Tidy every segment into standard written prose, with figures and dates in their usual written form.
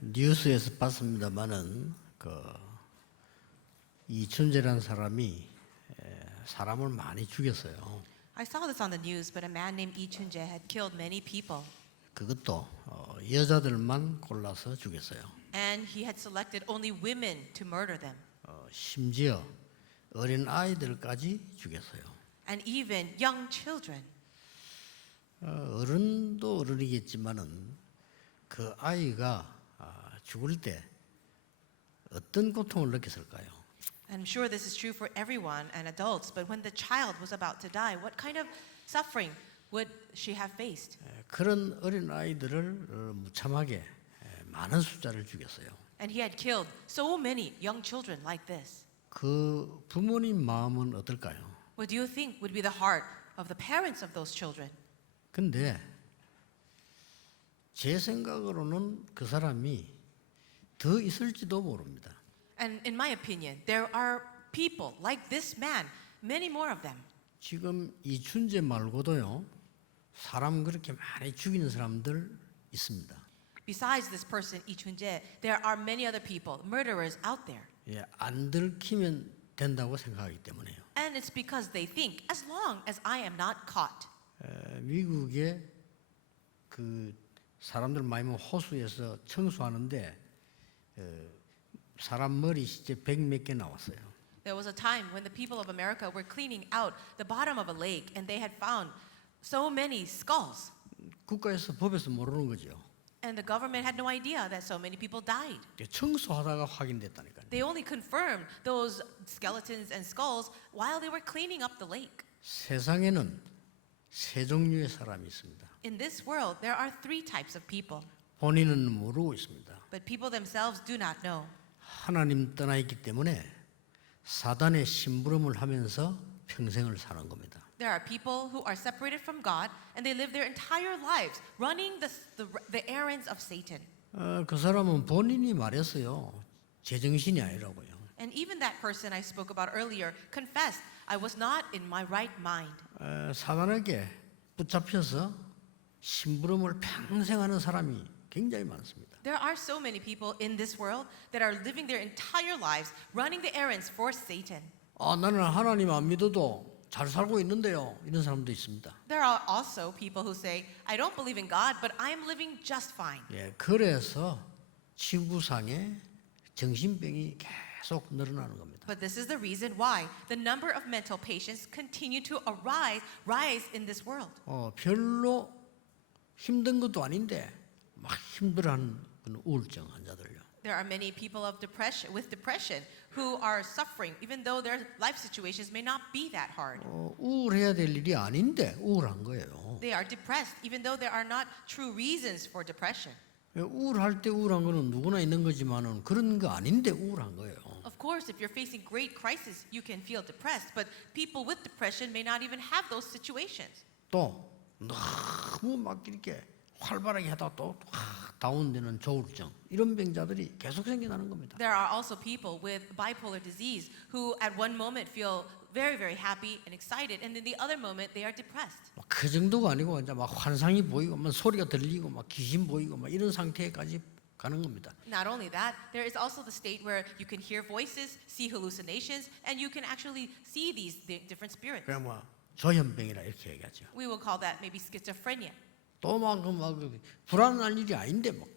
뉴스에서 봤습니다만은 이춘재라는 사람이 사람을 많이 죽였어요. I saw this on the news, but a man named Lee Chun-jae had killed many people, 그것도 여자들만 골라서 죽였어요. and he had selected only women to murder them, 심지어 어린 아이들까지 죽였어요. and even young children. 어른도 어른이겠지만은 그 아이가 죽을 때 어떤 고통을 느꼈을까요? I'm sure this is true for everyone and adults, but when the child was about to die, what kind of suffering would she have faced? 그런 어린 아이들을 무참하게 많은 숫자를 죽였어요. And he had killed so many young children like this. 그 부모님 마음은 어떨까요? What do you think would be the heart of the parents of those children? 근데 제 생각으로는 그 사람이 더 있을지도 모릅니다. And in my opinion, there are people like this man, many more of them. 지금 이춘재 말고도요, 사람 그렇게 많이 죽이는 사람들 있습니다. Besides this person, Lee Chun-jae, there are many other people, murderers out there. 예, 안 들키면 된다고 생각하기 때문에요. And it's because they think, as long as I am not caught. 미국에 그 사람들 많이 모인 호수에서 청소하는데 사람 머리 시체 100몇 개 나왔어요. There was a time when the people of America were cleaning out the bottom of a lake and they had found so many skulls. 국가에서 법에서 모르는 거죠. And the government had no idea that so many people died. 청소하다가 확인됐다니까요. They only confirmed those skeletons and skulls while they were cleaning up the lake. 세상에는 세 종류의 사람이 있습니다. In this world, there are three types of people, 본인은 모르고 있습니다. but people themselves do not know. 하나님 떠나 있기 때문에 사단의 심부름을 하면서 평생을 사는 겁니다. There are people who are separated from God and they live their entire lives running the errands of Satan. 그 사람은 본인이 말했어요. 제정신이 아니라고요. And even that person I spoke about earlier confessed, I was not in my right mind. 사단에게 붙잡혀서 심부름을 평생 하는 사람이 굉장히 많습니다. There are so many people in this world that are living their entire lives running the errands for Satan. 나는 하나님 안 믿어도 잘 살고 있는데요. 이런 사람도 있습니다. There are also people who say, I don't believe in God, but I am living just fine. 예, 그래서 지구상에 정신병이 계속 늘어나는 겁니다. But this is the reason why the number of mental patients continue to rise in this world. 별로 힘든 것도 아닌데 막 힘들어하는 그런 우울증 환자들요. There are many people with depression who are suffering, even though their life situations may not be that hard. 우울해야 될 일이 아닌데 우울한 거예요. They are depressed, even though there are not true reasons for depression. 우울할 때 우울한 거는 누구나 있는 거지만은 그런 거 아닌데 우울한 거예요. Of course, if you're facing great crisis, you can feel depressed, but people with depression may not even have those situations. 또 너무 막 이렇게 활발하게 하다가 또 다운되는 조울증 이런 병자들이 계속 생겨나는 겁니다. There are also people with bipolar disease who at one moment feel very, very happy and excited, and in the other moment they are depressed. 그 정도가 아니고 이제 막 환상이 보이고 막 소리가 들리고 막 귀신 보이고 막 이런 상태까지 가는 겁니다. Not only that, there is also the state where you can hear voices, see hallucinations, and you can actually see these different spirits. 그냥 뭐 조현병이라 이렇게 얘기하죠. We will call that maybe schizophrenia. 또 막 불안한 일이 아닌데 막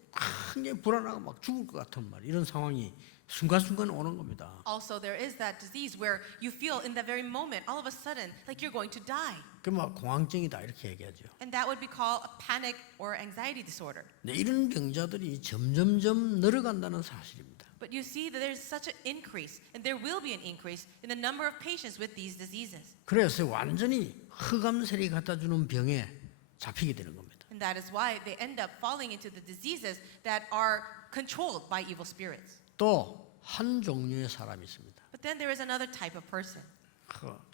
굉장히 불안하고 막 죽을 것 같은 말 이런 상황이 순간순간 오는 겁니다. Also, there is that disease where you feel in that very moment, all of a sudden, like you're going to die. 그 막 공황증이다 이렇게 얘기하죠. And that would be called a panic or anxiety disorder. 네, 이런 병자들이 점점점 늘어간다는 사실입니다. But you see that there's such an increase, and there will be an increase in the number of patients with these diseases. 그래서 완전히 흑암세력이 갖다 주는 병에 잡히게 되는 겁니다. And that is why they end up falling into the diseases that are controlled by evil spirits. 또 한 종류의 사람이 있습니다. But then there is another type of person.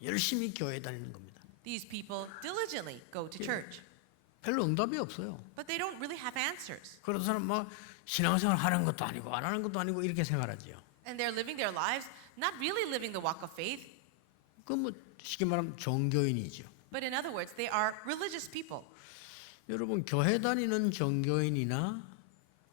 열심히 교회 다니는 겁니다. These people diligently go to church, 별로 응답이 없어요. but they don't really have answers. 그런 사람 막 신앙생활 하는 것도 아니고 안 하는 것도 아니고 이렇게 생활하지요. And they're living their lives, not really living the walk of faith, 그 뭐 쉽게 말하면 종교인이죠. but in other words, they are religious people. 여러분 교회 다니는 종교인이나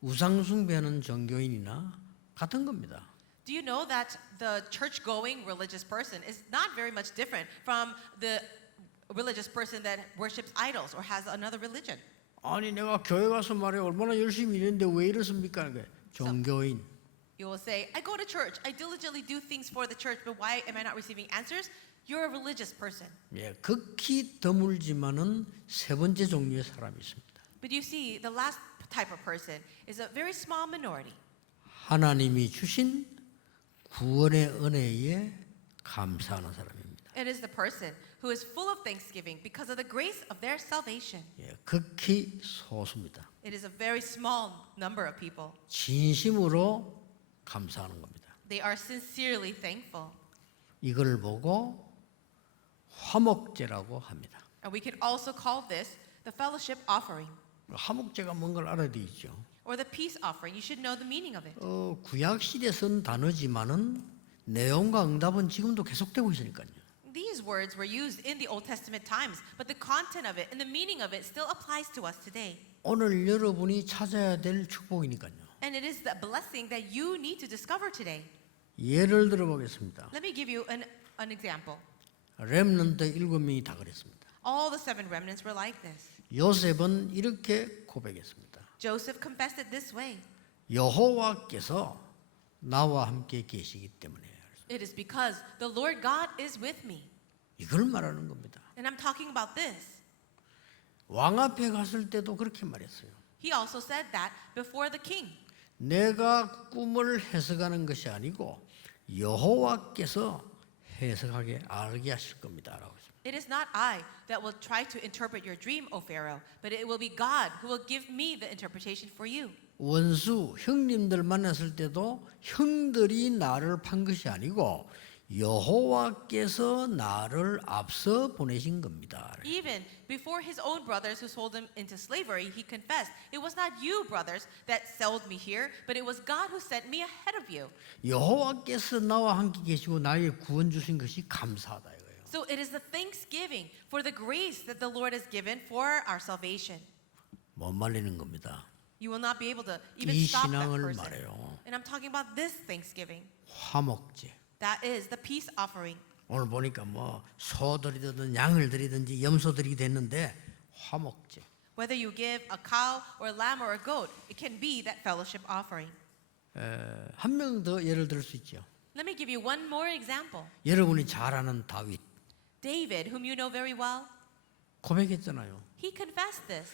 우상 숭배하는 종교인이나 같은 겁니다. Do you know that the church-going religious person is not very much different from the religious person that worships idols or has another religion? 아니 내가 교회 가서 말해 얼마나 열심히 일했는데 왜 이렇습니까? 종교인. You will say, I go to church, I diligently do things for the church, but why am I not receiving answers? You're a religious person. 예, 극히 드물지만은 세 번째 종류의 사람이 있습니다. But you see, the last type of person is a very small minority. 하나님이 주신 구원의 은혜에 감사하는 사람입니다. It is the person who is full of thanksgiving because of the grace of their salvation. 예, 극히 소수입니다. It is a very small number of people. 진심으로 감사하는 겁니다. They are sincerely thankful. 이걸 보고 화목제라고 합니다. And we can also call this the fellowship offering 화목제가 뭔가를 알아야 되죠. or the peace offering. You should know the meaning of it. 구약 시대 쓴 단어지만은 내용과 응답은 지금도 계속되고 있으니까요. These words were used in the Old Testament times, but the content of it and the meaning of it still applies to us today. 오늘 여러분이 찾아야 될 축복이니까요. And it is the blessing that you need to discover today. 예를 들어 보겠습니다. Let me give you an example. 렘넌트 7명이 다 그랬습니다. All the 7 remnants were like this. 요셉은 이렇게 고백했습니다. Joseph confessed it this way. 여호와께서 나와 함께 계시기 때문에. It is because the Lord God is with me. 이걸 말하는 겁니다. And I'm talking about this. 왕 앞에 갔을 때도 그렇게 말했어요. He also said that before the king. 내가 꿈을 해석하는 것이 아니고 여호와께서 해석하게 알게 하실 겁니다라고 했습니다. It is not I that will try to interpret your dream, O Pharaoh, but it will be God who will give me the interpretation for you. 원수 형님들 만났을 때도 형들이 나를 판 것이 아니고 여호와께서 나를 앞서 보내신 겁니다. Even before his own brothers who sold him into slavery, he confessed, it was not you, brothers, that sold me here, but it was God who sent me ahead of you. 여호와께서 나와 함께 계시고 나의 구원 주신 것이 감사하다 이거예요. So it is the thanksgiving for the grace that the Lord has given for our salvation. 못 말리는 겁니다. You will not be able to even 이 stop that 신앙을 person. 말해요. And I'm talking about this thanksgiving. 화목제. That is the peace offering. 오늘 보니까 뭐 소들이든 양을 드리든지 염소 드리게 됐는데 화목제. Whether you give a cow or a lamb or a goat, it can be that fellowship offering. 한 명 더 예를 들 수 있죠. Let me give you one more example. 여러분이 잘 아는 다윗 David, whom you know very well, 고백했잖아요. he confessed this.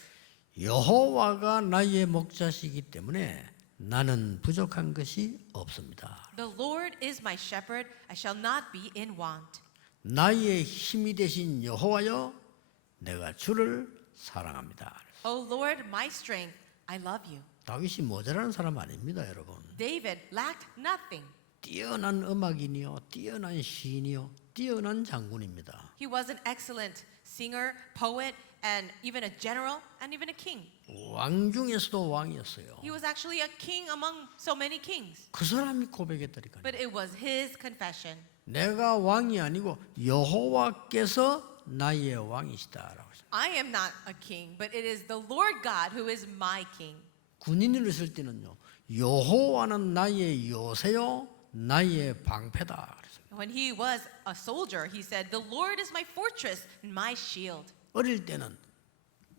여호와가 나의 목자시기 때문에 나는 부족한 것이 없습니다. The Lord is my shepherd, I shall not be in want. 나의 힘이 되신 여호와여 내가 주를 사랑합니다. O Lord, my strength, I love you. 다윗이 모자라는 사람 아닙니다, 여러분. David lacked nothing. 뛰어난 음악인이요, 뛰어난 시인이요, 뛰어난 장군입니다. He was an excellent singer, poet, and even a general, and even a king. 왕 중에서도 왕이었어요. He was actually a king among so many kings. 그 사람이 고백했다니까요. But it was his confession. 내가 왕이 아니고 여호와께서 나의 왕이시다라고 했어요. I am not a king, but it is the Lord God who is my king. 군인으로 있을 때는요, 여호와는 나의 요새요, 나의 방패다. 그랬어요. When he was a soldier, he said, "The Lord is my fortress and my shield." 어릴 때는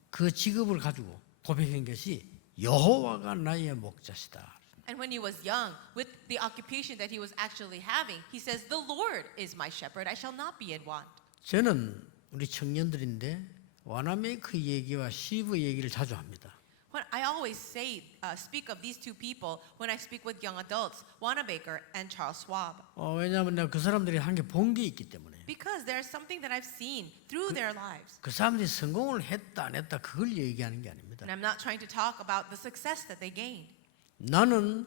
그 직업을 가지고 고백한 것이 여호와가 나의 목자시다. And when he was young, with the occupation that he was actually having, he says, "The Lord is my shepherd; I shall not be in want." 저는 우리 청년들인데 와나메이크 얘기와 시브 얘기를 자주 합니다. When I always speak of these two people when I speak with young adults, Wanamaker and Charles Schwab, 왜냐하면 내가 그 사람들이 한 게 본 게 있기 때문에. because there's something that I've seen through their lives. 그 사람들이 성공을 했다 안 했다 그걸 얘기하는 게 아닙니다. And I'm not trying to talk about the success that they gained, 나는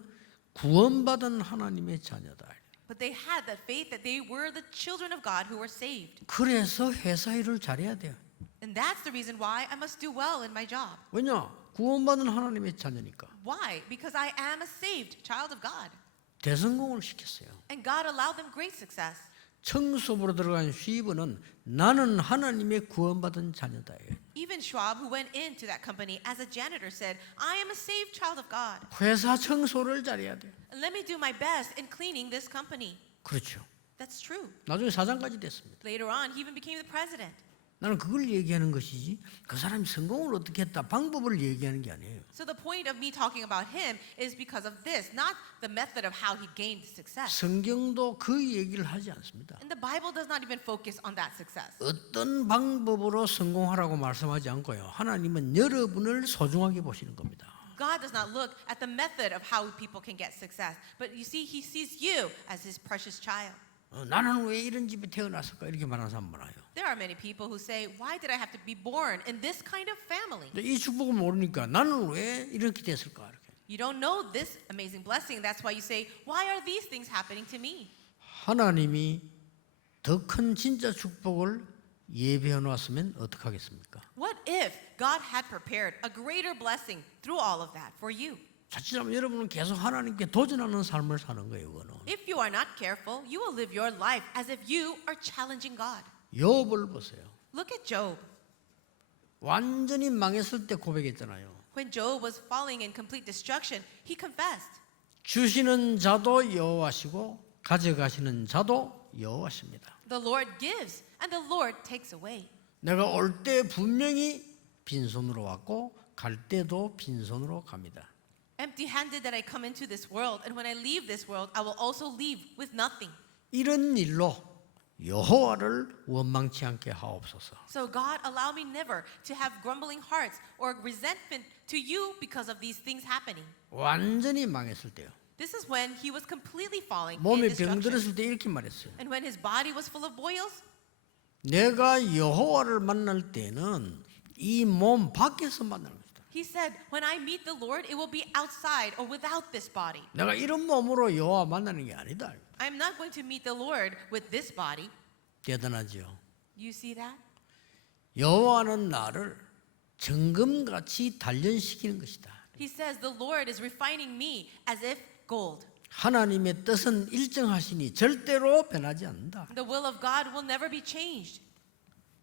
구원받은 하나님의 자녀다. but they had that faith that they were the children of God who were saved. 그래서 회사 일을 잘해야 돼요. And that's the reason why I must do well in my job. 왜냐? 구원받은 하나님의 자녀니까. Why? Because I am a saved child of God. 대성공을 시켰어요. And God allowed them great success. 청소부로 들어간 휘브는 나는 하나님의 구원받은 자녀다. Even Schwab, who went into that company as a janitor, said, I am a saved child of God. 회사 청소를 잘해야 돼. And let me do my best in cleaning this company. 그렇죠. That's true. 나중에 사장까지 됐습니다. Later on, he even became the president. 나는 그걸 얘기하는 것이지 그 사람이 성공을 어떻게 했다 방법을 얘기하는 게 아니에요. So the point of me talking about him is because of this, not the method of how he gained success. 성경도 그 얘기를 하지 않습니다. And the Bible does not even focus on that success. 어떤 방법으로 성공하라고 말씀하지 않고요. 하나님은 여러분을 소중하게 보시는 겁니다. God does not look at the method of how people can get success, but you see, he sees you as his precious child. 나는 왜 이런 집에 태어났을까 이렇게 말하는 사람 많아요. There are many people who say, why did I have to be born in this kind of family? 근데 이 축복을 모르니까 나는 왜 이렇게 됐을까 이렇게. You don't know this amazing blessing. That's why you say, why are these things happening to me? 하나님이 더 큰 진짜 축복을 예비해 놓았으면 어떡하겠습니까? What if God had prepared a greater blessing through all of that for you? 자칫하면 여러분은 계속 하나님께 도전하는 삶을 사는 거예요. 그거는. If you are not careful, you will live your life as if you are challenging God. 욥을 보세요. Look at Job. 완전히 망했을 때 고백했잖아요. When Job was falling in complete destruction, he confessed. 주시는 자도 여호와시고 가져가시는 자도 여호와십니다. The Lord gives and the Lord takes away. 내가 올 때 분명히 빈손으로 왔고 갈 때도 빈손으로 갑니다. Empty-handed that I come into this world, and when I leave this world, I will also leave with nothing. 이런 일로 여호와를 원망치 않게 하옵소서. So God, allow me never to have grumbling hearts or resentment to you because of these things happening. 완전히 망했을 때요. This is when he was completely falling in 몸에 destruction. 병들었을 때 이렇게 말했어요. And when his body was full of boils, 내가 여호와를 만날 때는 이 몸 밖에서 만나는 것이다. he said, when I meet the Lord, it will be outside or without this body. 내가 이런 몸으로 여호와 만나는 게 아니다. I'm not going to meet the Lord with this body. 대단하죠. You see that? 여호와는 나를 정금같이 단련시키는 것이다. He says, the Lord is refining me as if gold. 하나님의 뜻은 일정하시니 절대로 변하지 않는다. The will of God will never be changed.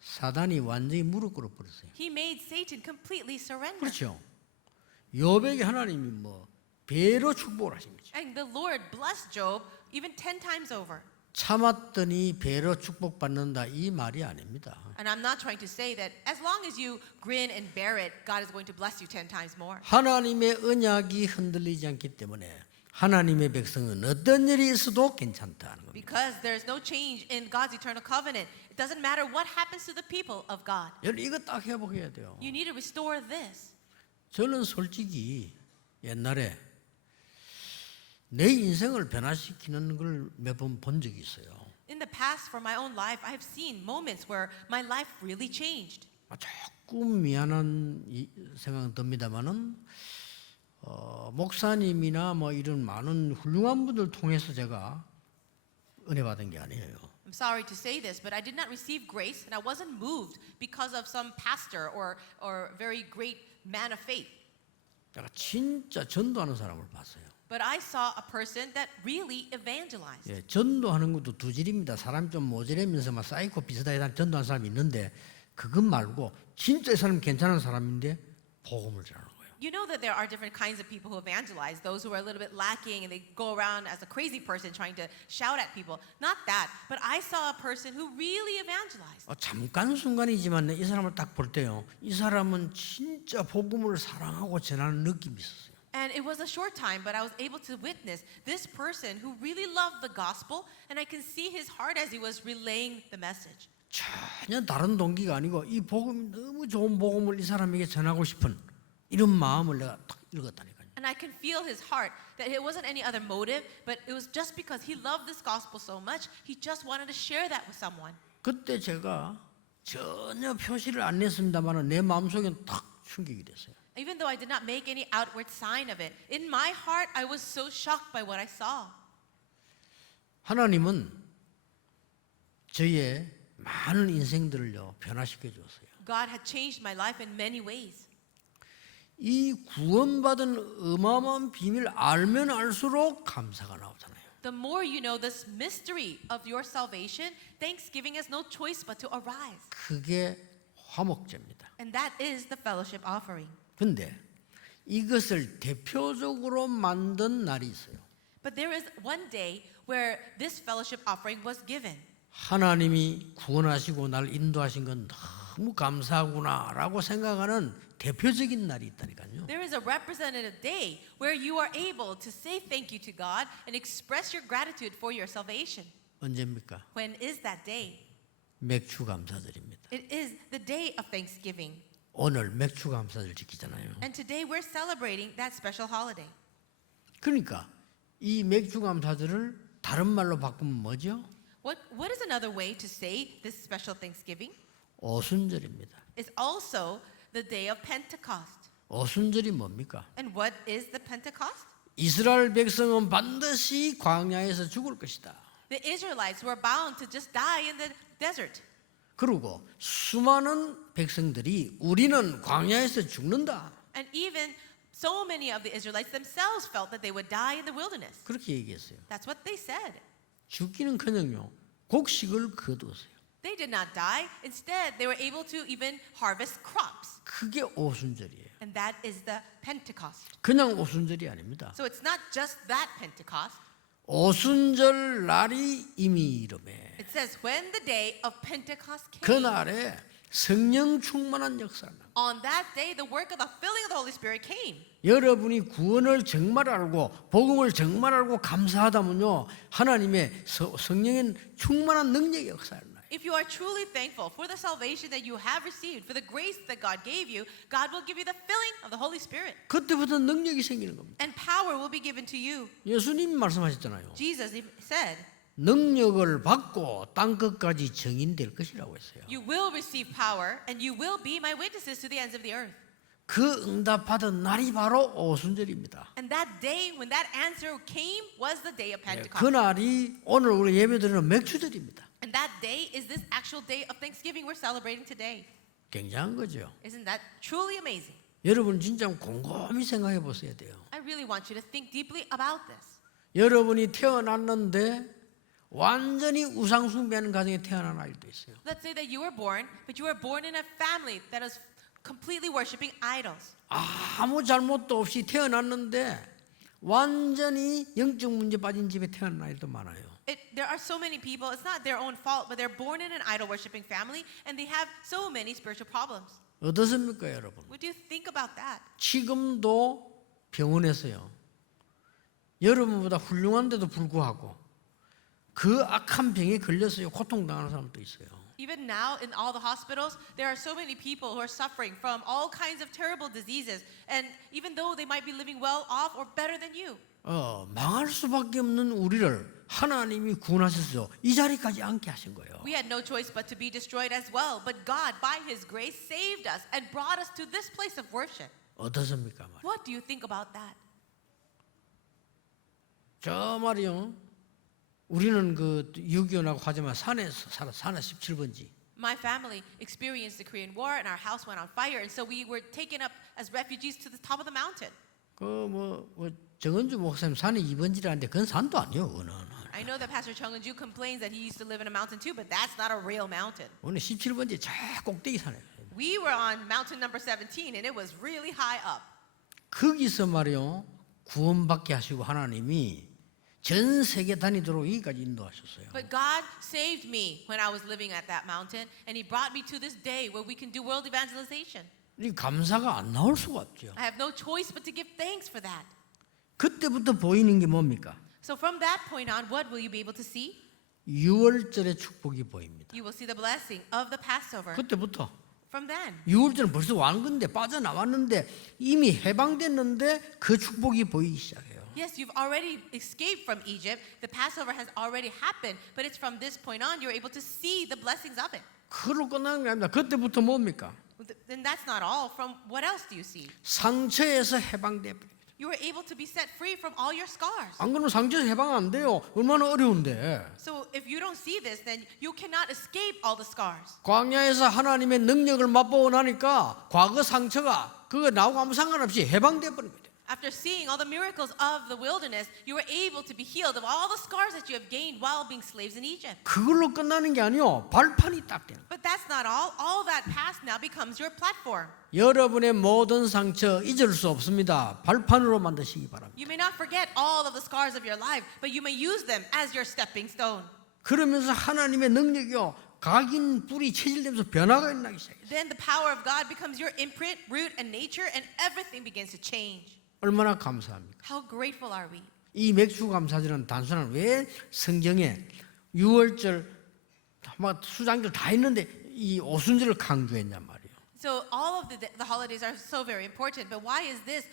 사단이 완전히 무릎 꿇어 버렸어요. He made Satan completely surrender. 그렇죠. 욥에게 하나님이 뭐 배로 축복을 하신 거죠. And the Lord blessed Job even 10 times over. 참았더니 배로 축복받는다 이 말이 아닙니다. And I'm not trying to say that as long as you grin and bear it, God is going to bless you 10 times more. 하나님의 언약이 흔들리지 않기 때문에 하나님의 백성은 어떤 일이 있어도 괜찮다는 겁니다. Because there's no change in God's eternal covenant. It doesn't matter what happens to the people of God. 여러분 이거 딱 회복해야 돼요. You need to restore this. 저는 솔직히 옛날에 내 인생을 변화시키는 걸 몇 번 본 적이 있어요. In the past, for my own life, I have seen moments where my life really changed. 조금 미안한 생각은 듭니다만은 목사님이나 뭐 이런 많은 훌륭한 분들 통해서 제가 은혜 받은 게 아니에요. I'm sorry to say this, but I did not receive grace, and I wasn't moved because of some pastor or very great man of faith. 내가 진짜 전도하는 사람을 봤어요. But I saw a person that really evangelized. 예, 전도하는 것도 두 질입니다. 사람이 좀 모자라면서 막 사이코 비슷하게 전도하는 사람이 있는데 그것 말고 진짜 이 사람 괜찮은 사람인데 복음을 전하는 거예요. You know that there are different kinds of people who evangelize. Those who are a little bit lacking and they go around as a crazy person trying to shout at people. Not that, but I saw a person who really evangelized. 잠깐 순간이지만 이 사람을 딱 볼 때요. 이 사람은 진짜 복음을 사랑하고 전하는 느낌이 있었어요. And it was a short time, but I was able to witness this person who really loved the gospel, and I can see his heart as he was relaying the message. 전혀 다른 동기가 아니고 이 복음 너무 좋은 복음을 이 사람에게 전하고 싶은 이런 마음을 내가 딱 읽었다니까요. And I can feel his heart that it wasn't any other motive, but it was just because he loved this gospel so much, he just wanted to share that with someone. 그때 제가 전혀 표시를 안 냈습니다만 내 마음속엔 딱 충격이 됐어요. Even though I did not make any outward sign of it, in my heart I was so shocked by what I saw. 하나님은 저의 많은 인생들을요 변화시켜 주었어요. God had changed my life in many ways. 이 구원받은 어마어마한 비밀 알면 알수록 감사가 나오잖아요. The more you know this mystery of your salvation, thanksgiving has no choice but to arise. 그게 화목제입니다. And that is the fellowship offering. 근데 이것을 대표적으로 만든 날이 있어요. But there is one day where this fellowship offering was given. 하나님이 구원하시고 날 인도하신 건 너무 감사하구나라고 생각하는 대표적인 날이 있다니까요. There is a representative day where you are able to say thank you to God and express your gratitude for your salvation. 언제입니까? When is that day? 맥주 감사절입니다. It is the day of Thanksgiving. 오늘 맥주 감사절 지키잖아요. And today we're celebrating that special holiday. 그러니까 이 맥주 감사절을 다른 말로 바꾸면 뭐죠? What is another way to say this special Thanksgiving? 오순절입니다. It's also the day of Pentecost. 오순절이 뭡니까? And what is the Pentecost? 이스라엘 백성은 반드시 광야에서 죽을 것이다. The Israelites were bound to just die in the desert. 그리고 수많은 백성들이 우리는 광야에서 죽는다. And even so many of the Israelites themselves felt that they would die in the wilderness. 그렇게 얘기했어요. That's what they said. 죽기는커녕요 곡식을 거두었어요. They did not die. Instead, they were able to even harvest crops. 그게 오순절이에요. And that is the Pentecost. 그냥 오순절이 아닙니다. So it's not just that Pentecost. 오순절 날이 이미 이름에 It says when the day of Pentecost came. 그날에 성령 충만한 역사가 나. On that day, the work of the filling of the Holy Spirit came. 여러분이 구원을 정말 알고 복음을 정말 알고 감사하다면요 하나님의 성령의 충만한 능력의 역사가 나요. If you are truly thankful for the salvation that you have received, for the grace that God gave you, God will give you the filling of the Holy Spirit. 그때부터 능력이 생기는 겁니다. And power will be given to you. 예수님이 말씀하셨잖아요. Jesus said, 능력을 받고 땅 끝까지 증인될 것이라고 했어요. you will receive power and you will be my witnesses to the ends of the earth. 그 응답 받은 날이 바로 오순절입니다. And that day when that answer came was the day of Pentecost. 그 날이 오늘 우리 예배드리는 맥주절입니다. And that day is this actual day of Thanksgiving we're celebrating today. 굉장한 거죠. Isn't that truly amazing? 여러분 진짜 곰곰이 생각해 보셔야 돼요. I really want you to think deeply about this. 여러분이 태어났는데 완전히 우상 숭배하는 가정에 태어난 아이도 있어요. Let's say that you were born, but you were born in a family that is completely worshiping idols. 아무 잘못도 없이 태어났는데 완전히 영적 문제 빠진 집에 태어난 아이도 많아요. There are so many people, it's not their own fault, but they're born in an idol worshiping family and they have so many spiritual problems. 어떻습니까, 여러분? What do you think about that? 지금도 병원에서요. 여러분보다 훌륭한데도 불구하고 그 악한 병에 걸려서요 고통당하는 사람도 있어요. Even now in all the hospitals, there are so many people who are suffering from all kinds of terrible diseases. And even though they might be living well off or better than you. 망할 수밖에 없는 우리를 하나님이 구원하셔서 이 자리까지 앉게 하신 거예요. We had no choice but to be destroyed as well. But God, by His grace, saved us and brought us to this place of worship. 어떻습니까? 말이야. What do you think about that? 저 말이요. 우리는 그 6.25라고 하지만 산에서 살아, 산에 17번지. My family experienced the Korean War and our house went on fire. And so we were taken up as refugees to the top of the mountain. 뭐 정은주 목사님 산에 2번지라는데 그건 산도 아니에요. 그거는. I know that Pastor Chung Eun-ju complains that he used to live in a mountain too, but that's not a real mountain. 오늘 17번지 저 꼭대기 산에. We were on mountain number 17 and it was really high up. 거기서 말이요. 구원받게 하시고 하나님이 전 세계 다니도록 여기까지 인도하셨어요. But God saved me when I was living at that mountain and He brought me to this day where we can do world evangelization. 이 감사가 안 나올 수가 없죠. I have no choice but to give thanks for that. 그때부터 보이는 게 뭡니까? So from that point on, what will you be able to see? 6월절의 축복이 보입니다. You will see the blessing of the Passover. 그때부터 From then. 6월절은 벌써 완 건데 빠져나왔는데 이미 해방됐는데 그 축복이 보이기 시작해요. Yes, you've already escaped from Egypt. The Passover has already happened, but it's from this point on you're able to see the blessings of it. 그로 끝나는 게 아닙니다. 그때부터 뭡니까? Then that's not all. From what else do you see? 상처에서 해방돼 버립니다. You were able to be set free from all your scars. 안 그러면 상처에서 해방 안 돼요. 얼마나 어려운데. So if you don't see this, then you cannot escape all the scars. 광야에서 하나님의 능력을 맛보고 나니까 과거 상처가 그거 나하고 아무 상관없이 해방돼 버린 거죠. After seeing all the miracles of the wilderness, you were able to be healed of all the scars that you have gained while being slaves in Egypt. 그걸로 끝나는 게 아니요. 발판이 딱 되는. But that's not all. All that past now becomes your platform. 여러분의 모든 상처 잊을 수 없습니다. 발판으로 만드시기 바랍니다. You may not forget all of the scars of your life, but you may use them as your stepping stone. 그러면서 하나님의 능력이요. 각인 뿌리 체질되면서 변화가 일어나기 시작해요. Then the power of God becomes your imprint, root, and nature, and everything begins to change. 얼마나 감사합니까? How grateful are we? 이 맥주 감사절은 단순한 왜 성경에 6월절 막 수장절 다 있는데 이 오순절을 강조했냔 말이에요. So all of the holidays are so very important, but why is this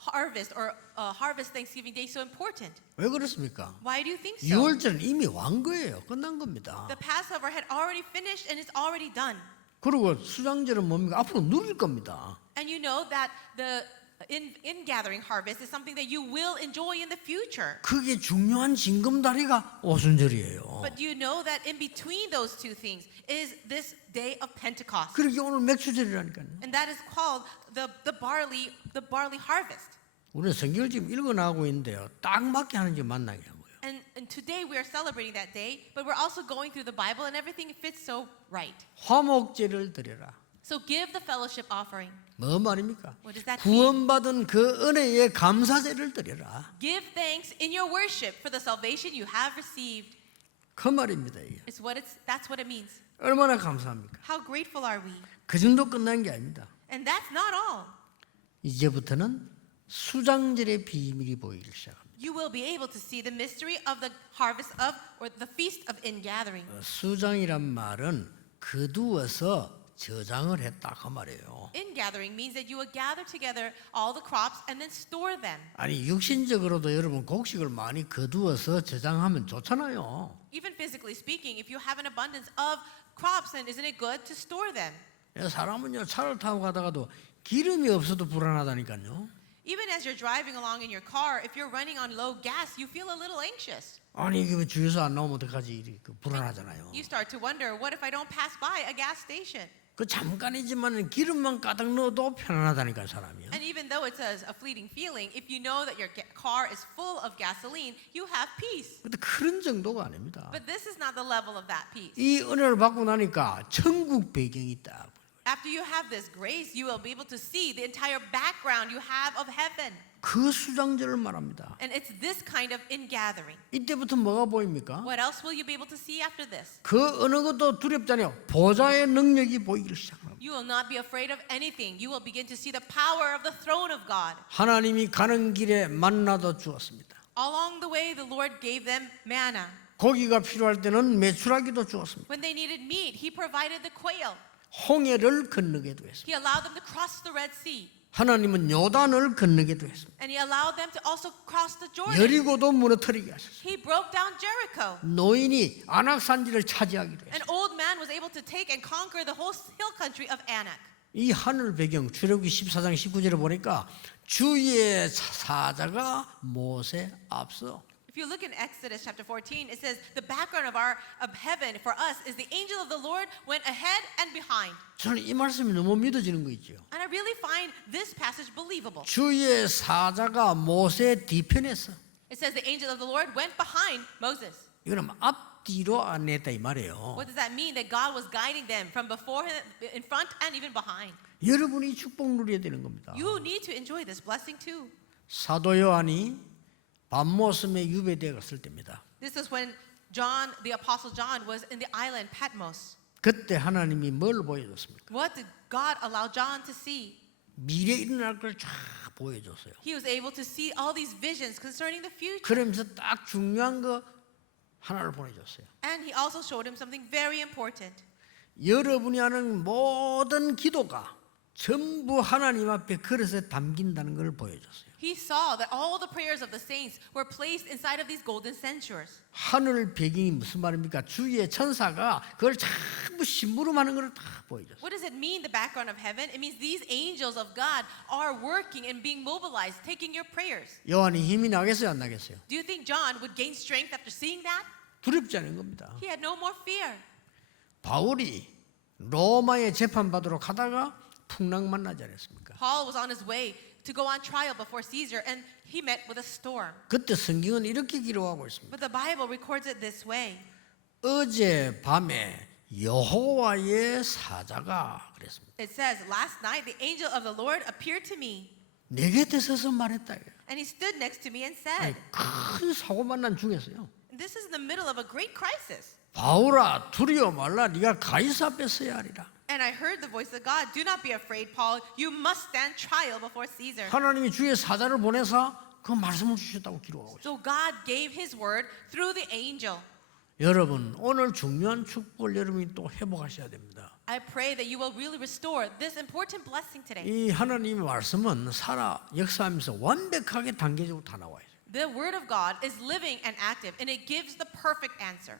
harvest or harvest Thanksgiving Day so important? 왜 그렇습니까? Why do you think so? 6월절은 이미 완 거예요. 끝난 겁니다. The Passover had already finished and it's already done. 그리고 수장절은 뭡니까? 앞으로 누릴 겁니다. And you know that the in-gathering harvest is something that you will enjoy in the future. 그게 중요한 징검다리가 오순절이에요. But do you know that in between those two things is this day of Pentecost? 그러게 오늘 맥주절이라니까요. And that is called the barley harvest. 우리는 성경을 지금 읽어나가고 있는데요. 딱 맞게 하는지 만나게 하고요. And today we are celebrating that day, but we're also going through the Bible and everything fits so right. 화목제를 드려라. So give the fellowship offering. 뭐 말입니까? What does that mean? 구원받은 그 은혜에 감사제를 드려라. Give thanks in your worship for the salvation you have received. 그 말입니다. 이게. That's what it means. 얼마나 감사합니까? How grateful are we? 그 정도 끝난 게 아닙니다. And that's not all. 이제부터는 수장절의 비밀이 보이기 시작합니다. You will be able to see the mystery of the harvest of or the feast of ingathering. 수장이란 말은 거두어서 저장을 했다 그 말이에요. Ingathering means that you will gather together all the crops and then store them. 아니 육신적으로도 여러분 곡식을 많이 거두어서 저장하면 좋잖아요. Even physically speaking, if you have an abundance of crops, then isn't it good to store them? 사람은요 차를 타고 가다가도 기름이 없어도 불안하다니까요. Even as you're driving along in your car, if you're running on low gas, you feel a little anxious. 아니 이게 주유소 안 나오면 어떡하지? 이렇게 불안하잖아요. You start to wonder, what if I don't pass by a gas station? 그 잠깐이지만 기름만 가득 넣어도 편안하다니까 사람이요. And even though it's a fleeting feeling, if you know that your car is full of gasoline, you have peace. 근데 그런 정도가 아닙니다. But this is not the level of that peace. 이 은혜를 받고 나니까 천국 배경이 있다. After you have this grace, you will be able to see the entire background you have of heaven. 그 수장절을 말합니다. And it's this kind of ingathering. 이때부터 뭐가 보입니까? What else will you be able to see after this? 그 어느 것도 두렵지 않아요. 보좌의 능력이 보이기 시작합니다. You will not be afraid of anything. You will begin to see the power of the throne of God. 하나님이 가는 길에 만나도 주었습니다. Along the way, the Lord gave them manna. 고기가 필요할 때는 메추라기도 주었습니다. When they needed meat, He provided the quail. 홍해를 건너게도 했습니다. He allowed them to cross the Red Sea. 하나님은 요단을 건너게도 했습니다. And He allowed them to also cross the Jordan. 여리고도 무너뜨리게 하셨습니다. He broke down Jericho. 노인이 안악산지를 차지하기로 An 했습니다. old man was able to take and conquer the whole hill country of Anak. 이 하늘 배경 출애굽기 14장 19절에 보니까 주의 사자가 모세 앞서 If you look in Exodus chapter 14, it says the background of heaven for us is the angel of the Lord went ahead and behind. 저는 이 말씀이 너무 믿어지는 거 있죠. And I really find this passage believable. 주의 사자가 모세 뒤편에서 It says the angel of the Lord went behind Moses. 이거는 앞뒤로 안냈다 이 말이에요. What does that mean? That God was guiding them from before him, in front, and even behind. 여러분이 축복 누려야 되는 겁니다. You need to enjoy this blessing too. 사도 요한이 밤모섬에 유배되어 갔을 때입니다. This is when John, the Apostle John, was in the island Patmos. 그때 하나님이 뭘 보여줬습니까? What did God allow John to see? 미래 일어날 걸 쫙 보여줬어요. He was able to see all these visions concerning the future. 그러면서 딱 중요한 거 하나를 보내줬어요. And he also showed him something very important. 여러분이 하는 모든 기도가 전부 하나님 앞에 그릇에 담긴다는 걸 보여줬어요. He saw that all the prayers of the saints were placed inside of these golden censers. 하늘 배경이 무슨 말입니까? 주의 천사가 그걸 전부 심부름하는 걸 다 보여줬어요. What does it mean, the background of heaven? It means these angels of God are working and being mobilized, taking your prayers. 요한이 힘이 나겠어요, 안 나겠어요? Do you think John would gain strength after seeing that? 두렵지 않은 겁니다. He had no more fear. 바울이 로마에 재판받으러 가다가 풍랑 만나지 않았습니까? Paul was on his way to go on trial before Caesar, and he met with a storm. 그때 성경은 이렇게 기록하고 있습니다. But the Bible records it this way. 어제 밤에 여호와의 사자가 그랬습니다. It says, last night the angel of the Lord appeared to me, 내 곁에 서서 말했다. and he stood next to me and 아니, said, 큰 사고만 난 중에서요. this is in the middle of a great crisis. 바울아 두려워 말라 네가 가이사 앞에 서야 하리라. And I heard the voice of God, do not be afraid, Paul. You must stand trial before Caesar. 하나님이 주의 사자를 보내사 그 말씀을 주셨다고 기록하고 있어요. So God gave his word through the angel. 여러분 오늘 중요한 축복을 여러분이 또 회복하셔야 됩니다. I pray that you will really restore this important blessing today. 이 하나님의 말씀은 살아 역사하면서 완벽하게 단계적으로 다 나와요. The word of God is living and active, and it gives the perfect answer.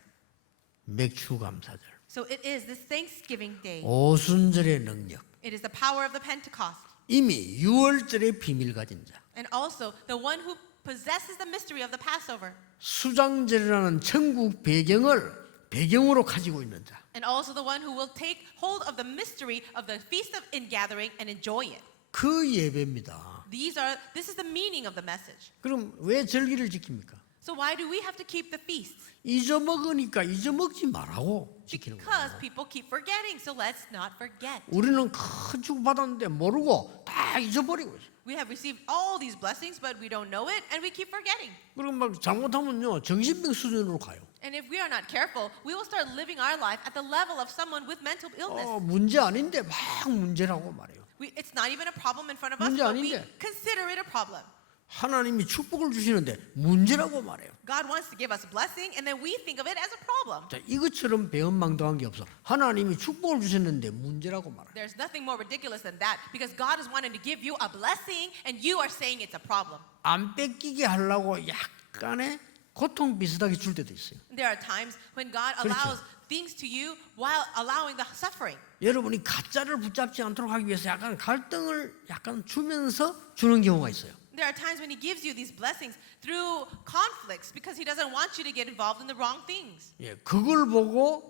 맥주 감사절, So it is this Thanksgiving day. 오순절의 능력, It is the power of the Pentecost. 이미 유월절의 비밀 가진 자, And also the one who possesses the mystery of the Passover. 수장절이라는 천국 배경으로 가지고 있는 자. And also the one who will take hold of the mystery of the Feast of Ingathering and enjoy it. 그 예배입니다. This is the meaning of the message. 그럼 왜 절기를 지킵니까? So why do we have to keep the feasts? 잊어먹으니까 잊어먹지 말라고 지키는 Because 거예요. people keep forgetting, so let's not forget. 우리는 큰 축복 받았는데 모르고 다 잊어버리고 있어요. We have received all these blessings, but we don't know it, and we keep forgetting. 그럼 막 잘못하면요 정신병 수준으로 가요. And if we are not careful, we will start living our life at the level of someone with mental illness. 문제 아닌데 막 문제라고 말해요. It's not even a problem in front of us, 문제 but we 아닌데. consider it a problem. 하나님이 축복을 주시는데 문제라고 말해요. God wants to give us a blessing, and then we think of it as a problem. 자, 이것처럼 배은망덕한 게 없어. 하나님이 축복을 주셨는데 문제라고 말해요. There's nothing more ridiculous than that, because God is wanting to give you a blessing, and you are saying it's a problem. 안 뺏기게 하려고 약간의 고통 비슷하게 줄 때도 있어요. There are times when God 그렇죠. allows things to you while allowing the suffering. 여러분이 가짜를 붙잡지 않도록 하기 위해서 약간 갈등을 약간 주면서 주는 경우가 있어요. There are times when He gives you these blessings through conflicts because He doesn't want you to get involved in the wrong things. 예, 그걸 보고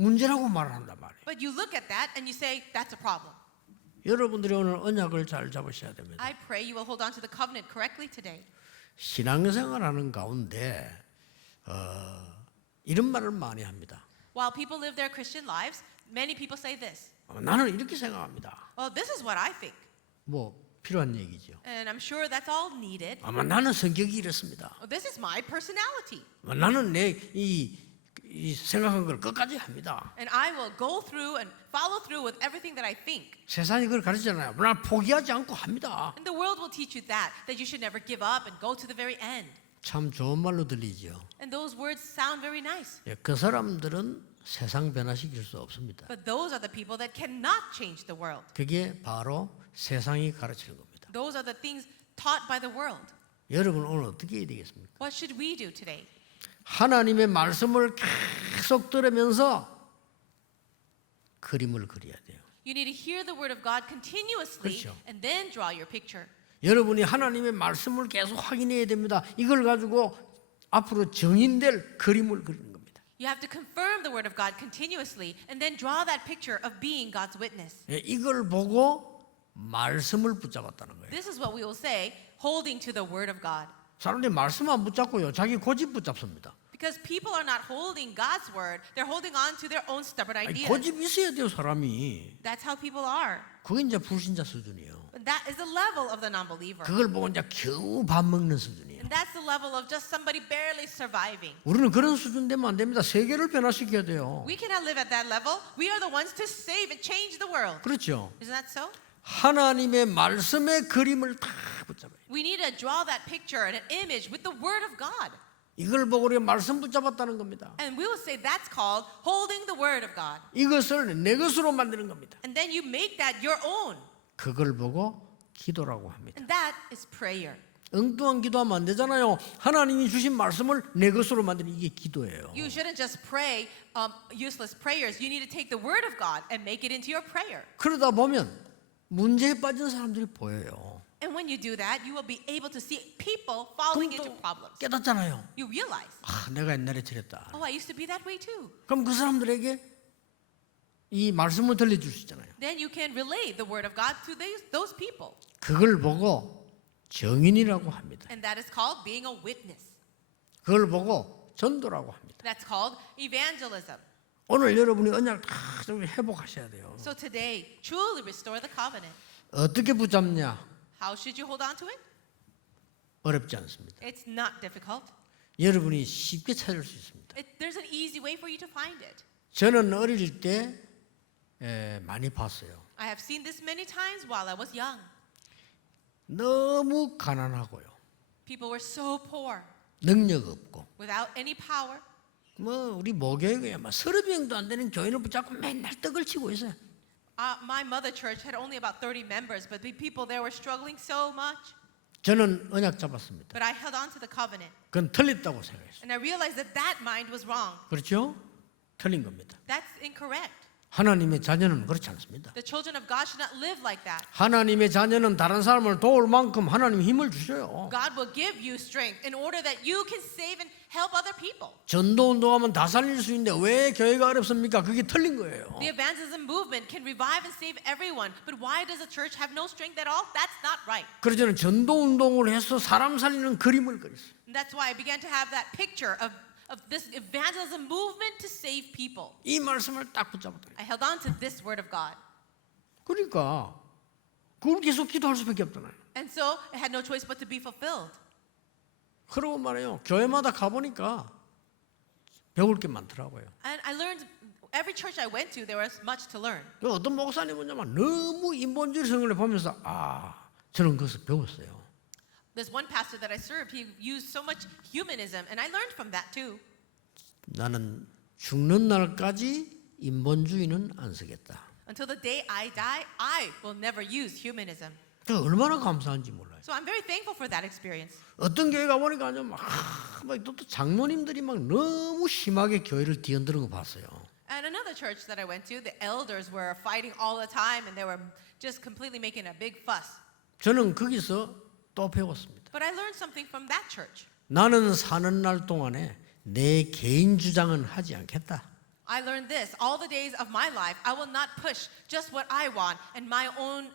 문제라고 말을 한단 말이에요. But you look at that and you say, that's a problem. 여러분들이 오늘 언약을 잘 잡으셔야 됩니다. I pray you will hold on to the covenant correctly today. 신앙생활하는 가운데 이런 말을 많이 합니다. While people live their Christian lives, many people say this. 나는 이렇게 생각합니다. Well, this is what I think. 뭐 필요한 얘기죠. And I'm sure that's all needed. 아마 나는 성격이 이렇습니다. Well, this is my personality. 나는 내 이 생각한 걸 끝까지 합니다. And I will go through and follow through with everything that I think. 세상이 그걸 가르치잖아요. 난 포기하지 않고 합니다. And the world will teach you that you should never give up and go to the very end. 참 좋은 말로 들리죠. And those words sound very nice. 예, 그 사람들은 세상 변화시킬 수 없습니다. But those are the people that cannot change the world. 그게 바로 세상이 가르치는 겁니다. Those are the things taught by the world. 여러분 오늘 어떻게 해야 되겠습니까? What should we do today? 하나님의 말씀을 계속 들으면서 그림을 그려야 돼요. You need to hear the word of God continuously 그렇죠. and then draw your picture. 여러분이 하나님의 말씀을 계속 확인해야 됩니다. 이걸 가지고 앞으로 정인될 그림을 그리는 겁니다. You have to confirm the word of God continuously and then draw that picture of being God's witness. 예, 이걸 보고 말씀을 붙잡았다는 거예요. This is what we will say, holding to the word of God. 사람들이 말씀 안 붙잡고요. 자기 고집 붙잡습니다. Because people are not holding God's word, they're holding on to their own stubborn 아니, ideas. 고집 있어야 돼요, 사람이. That's how people are. 그게 이제 불신자 수준이에요. And that is the level of the non-believer. 그걸 보고 이제 겨우 밥 먹는 수준이에요. And that's the level of just somebody barely surviving. 우리는 그런 수준 되면 안 됩니다. 세계를 변화시켜야 돼요. We cannot live at that level. We are the ones to save and change the world. 그렇죠. Isn't that so? 하나님의 말씀의 그림을 다 붙잡아요. We need to draw that picture and an image with the word of God. 이걸 보고 우리가 말씀 붙잡았다는 겁니다. And we will say that's called holding the word of God. 이것을 내 것으로 만드는 겁니다. And then you make that your own. 그걸 보고 기도라고 합니다. And that is prayer. 엉뚱한 기도하면 안 되잖아요. 하나님이 주신 말씀을 내 것으로 만드는 이게 기도예요. You shouldn't just pray useless prayers. You need to take the word of God and make it into your prayer. 그러다 보면 문제에 빠진 사람들이 보여요. And when you do that, you will be able to see people falling into 그럼 또 problems. 깨닫잖아요. You realize, 내가 옛날에 저랬다. oh, I used to be that way too. 그럼 그 사람들에게 이 말씀을 들려줄 수 있잖아요. Then you can relay the word of God to those people. 그걸 보고 증인이라고 합니다. And that is called being a witness. 그걸 보고 전도라고 합니다. That's called evangelism. 오늘 여러분이 언약 다 회복하셔야 돼요. So today, truly restore the covenant. 어떻게 붙잡냐? How should you hold on to it? 어렵지 않습니다. It's not difficult. 여러분이 쉽게 찾을 수 있습니다. There's an easy way for you to find it. 저는 어릴 때 많이 봤어요. I have seen this many times while I was young. 너무 가난하고요. People were so poor, 능력 없고. without any power. 뭐 우리 모교회가 막 30명도 안 되는 교인을 붙잡고 맨날 떡을 치고 있어요. My mother church had only about 30 members, but the people there were struggling so much. 저는 언약 잡았습니다. But I held on to the covenant. 그건 틀렸다고 생각했어요. And I realized that that mind was wrong. 그렇죠? 틀린 겁니다. That's incorrect. 하나님의 자녀는 그렇지 않습니다. The children of God should not live like that. 하나님의 자녀는 다른 사람을 도울 만큼 하나님 힘을 주셔요. God will give you strength in order that you can save and help other people. 전도 운동하면 다 살릴 수 있는데 왜 교회가 어렵습니까? 그게 틀린 거예요. The evangelism movement can revive and save everyone, but why does the church have no strength at all? That's not right. 그래서 저는 전도 운동을 해서 사람 살리는 그림을 그렸어요. And that's why I began to have that picture of this evangelism movement to save people. 이 말씀을 딱 붙잡았더니 I held on to this word of God. 그러니까 그걸 계속 기도할 수밖에 없잖아요. And so I had no choice but to be fulfilled. 그러고 말이에요. 교회마다 가보니까 배울 게 많더라고요. And I learned, every church I went to, there was much to learn. 어떤 목사님은 너무 인본주의 성경을 보면서 저는 그것을 배웠어요. There's one pastor that I served, he used so much humanism, and I learned from that too. 나는 죽는 날까지 인본주의는 안 쓰겠다. Until the day I die, I will never use humanism. 그 얼마나 감사한지 몰라요. So I'm very thankful for that experience. 어떤 교회 가보니까 또 장로님들이 막 너무 심하게 교회를 뒤흔드는 거 봤어요. And another church that I went to, the elders were fighting all the time, and they were just completely making a big fuss. 저는 거기서 또 배웠습니다. But I learned something from that church. 나는 사는 날 동안에 내 개인 주장은 하지 않겠다. I learned this. All the days of my life, I will not push just what I want and my own